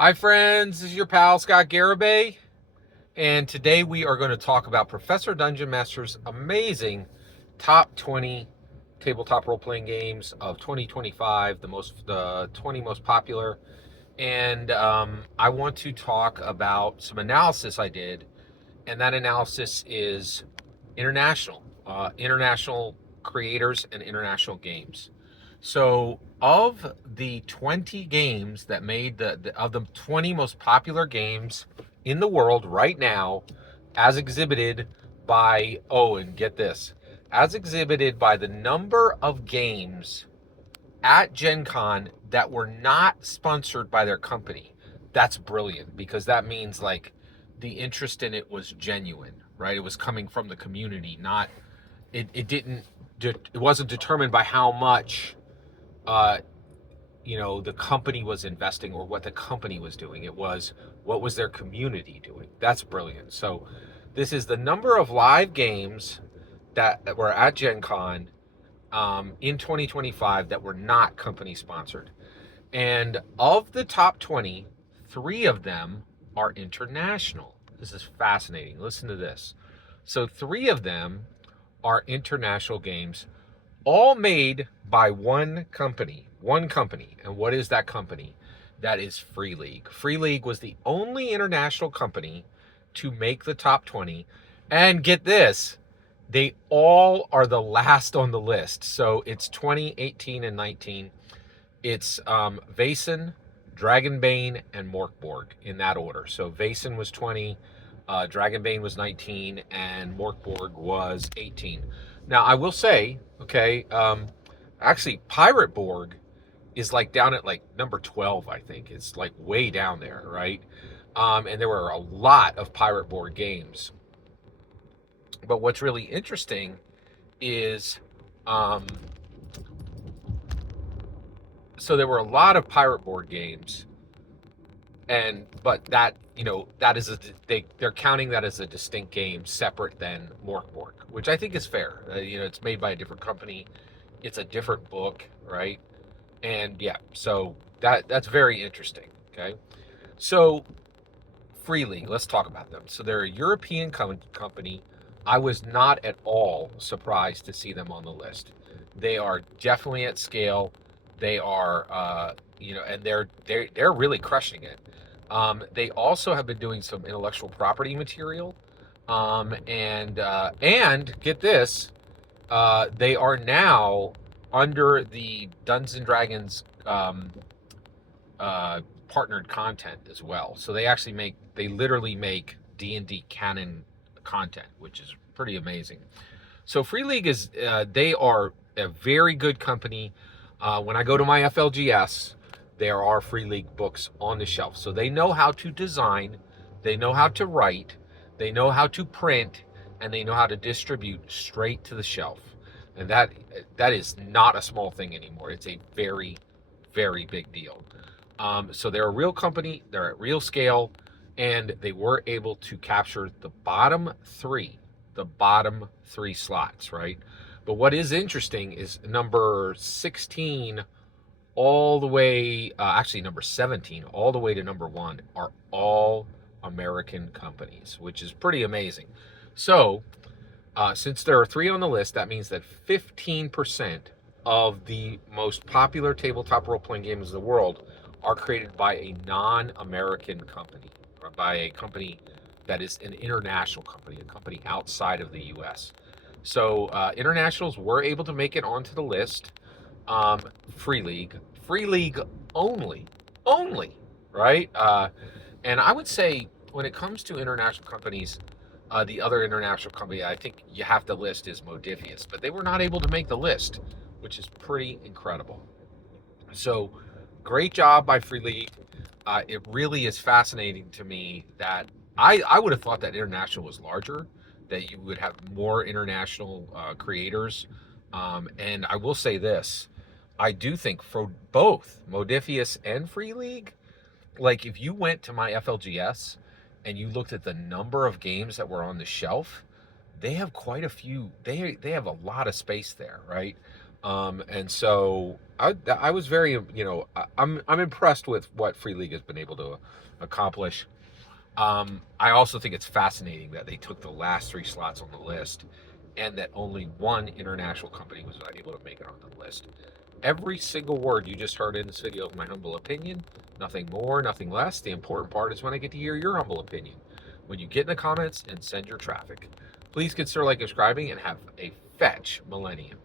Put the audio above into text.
Hi, friends. This is your pal Scott Garibay, and today we are going to talk about Professor Dungeon Master's amazing top 20 tabletop role-playing games of 2025, the 20 most popular. And I want to talk about some analysis I did, and that analysis is international creators and international games. So, of the 20 games that made of the 20 most popular games in the world right now, as exhibited by, oh, and get this, as exhibited by the number of games at Gen Con that were not sponsored by their company. That's brilliant because that means like the interest in it was genuine, right? It was coming from the community, not it didn't it wasn't determined by how much uh the company was investing or what the company was doing. It was what was their community doing. That's brilliant. So this is the number of live games that were at Gen Con in 2025 that were not company sponsored. And of the top 20, three of them are international. This is fascinating. Listen to this. So, three of them are international games, all made by one company. One company. And what is that company? That is Free League. Free League was the only international company to make the top 20. And get this, they all are the last on the list. So it's 20, 18, and 19. It's Vaesen, Dragonbane, and Morkborg in that order. So Vaesen was 20, Dragonbane was 19, and Morkborg was 18. Now, I will say, okay, actually, Pirate Borg is like down at like number 12, I think. It's like way down there, right? And there were a lot of Pirate Borg games. But what's really interesting is um, so there were a lot of Pirate Board games, and but that that is they're counting that as a distinct game separate than Morkborg, which I think is fair. It's made by a different company, it's a different book, right? And yeah, so that's very interesting. Okay, so Free League, let's talk about them. So they're a European company. I was not at all surprised to see them on the list. They are definitely at scale. They are, and they're really crushing it. They also have been doing some intellectual property material, and get this, they are now under the Dungeons and Dragons partnered content as well. So they literally make D&D canon content, which is pretty amazing. So Free League they are a very good company. When I go to my FLGS, there are Free League books on the shelf. So they know how to design, they know how to write, they know how to print, and they know how to distribute straight to the shelf. And that is not a small thing anymore. It's a very, very big deal. So they're a real company, they're at real scale, and they were able to capture the bottom three slots, right? But what is interesting is number 16 all the way, actually number 17 all the way to number one are all American companies, which is pretty amazing. So since there are three on the list, that means that 15% of the most popular tabletop role playing games in the world are created by a non American company, or by a company that is an international company, a company outside of the US. So internationals were able to make it onto the list. Free League only, right? And I would say when it comes to international companies, the other international company I think you have to list is Modifius, but they were not able to make the list, which is pretty incredible. So, great job by Free League. It really is fascinating to me that I would have thought that international was larger, that you would have more international creators. And I will say this, I do think for both Modifius and Free League, like if you went to my FLGS and you looked at the number of games that were on the shelf, they have quite a few. They have a lot of space there, right? And so I was very, I'm impressed with what Free League has been able to accomplish. I also think it's fascinating that they took the last 3 slots on the list, and that only one international company was able to make it on the list. Every single word you just heard in this video is my humble opinion. Nothing more, nothing less. The important part is when I get to hear your humble opinion. When you get in the comments and send your traffic. Please consider like, subscribing, and have a fetch millennium.